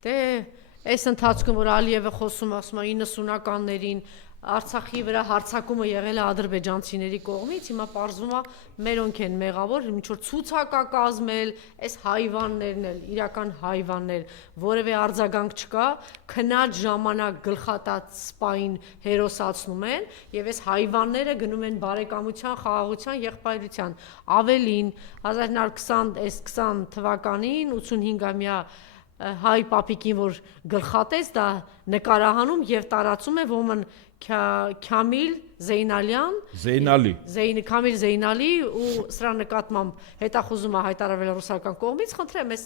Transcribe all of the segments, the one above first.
Դե այս ընթացքում որ Ալիևը խոսում ասում է 90-ականներին Արցախի վրա հարձակումը եղել է ադրբեջանցիների կողմից, հիմա պարզվում է մերոնք են մեղավոր, ինչ որ ցուցակ է կազմել, այս հայվաններն էլ, իրական հայվաններ, որևէ արձագանք չկա, քնած ժամանակ գլխատած սպային հերոսացնում են, եւ այս հայվանները գնում են բարեկամության, խաղաղության, եղբայրության։ Ավելին 1920 թվականին 85-ամյա հայ պապիկին, որ գլխատեց, դա նկարահանում եւ տարածում է ոմն Քամիլ Զեյնալի Քամիլ Զեյնալի ու սրա նկատմամբ հետախուզում է հայտարարվել ռուսական կողմից, խնդրեմ, ես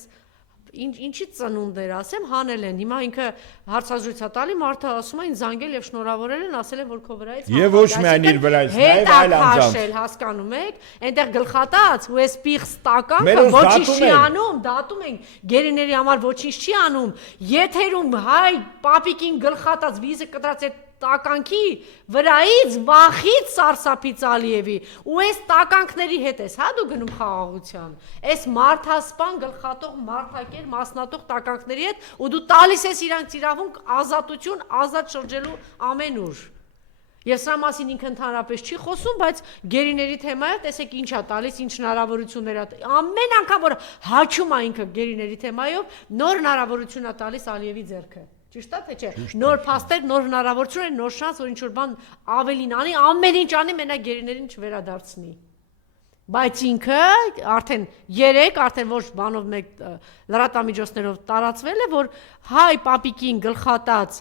ինչի ծնունդներ ասեմ, հանել են, հիմա ինքը հարցազրույց է տալի, մարդը ասում է ինձ զանգել եւ շնորհավորել են, ասել են, որ քո վրայից եւ ոչ միայն իր վրայից, նաեւ այլ անձանց, հասկանում եք, այնտեղ գլխատած ու այս պիղծ տականքը ոչինչ չի անում, դատում են, գերիների համար ոչինչ չի անում, եթերում հայ պապիկին գլխատած վիզը կտրած է տականքի վրայից վախից սարսափից Ալիևի ու այս տականքների հետ ես հա դու գնում խաղաղության այս մարդասպան գլխատող մարդակեր մասնատող տականքների հետ ու դու տալիս ես իրանց իրավունք ազատություն ազատ շրջելու ամենուր եւ սրա մասին ինքը ընդհանրապես չի խոսում բայց գերիների թեմայը տեսեք ինչ է տալիս ինչ հնարավորություններ է ամեն անգամ որ հաչում է ինքը գերիների թեմայով նոր հնարավորություն է տալիս Ալիևի ձեռքը Ճիշտ է թե չէ նոր փաստեր նոր հնարավորություն են նոր շանս որ ինչ որ բան ավելին անի ամեն ինչ անի մենակ գերիներին չվերադարձնի բայց ինքը արդեն 3 արդեն ոչ բանով մեկ լրատվամիջոցներով տարածվել է որ հայ պապիկին գլխատած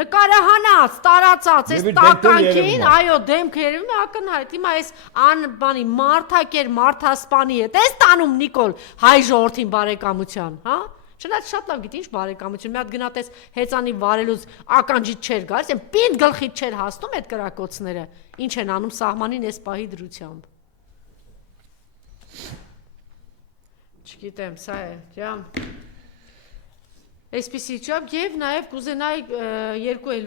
նկարահանած տարածած այս տականքին այո դեմքը երևում է ակնհայտ հիմա այս անբանի մարդակեր մարդասպանի հետ էս տանում Նիկոլ հայ ժողովրդին բարեկամության հա Չնայած շատ լավ գիտի ինչ բարեկամություն, մի հատ գնատես հեծանի վարելուց ականջից չէր գալիս, այն պինդ գլխից չէր հասնում այդ կրակոցները, ինչ են անում սահմանին այս պահի դրությամբ։ Չգիտեմ, սա է, ջամ։ Այսպիսի չափ եւ նաեւ կուզենայի երկու էլ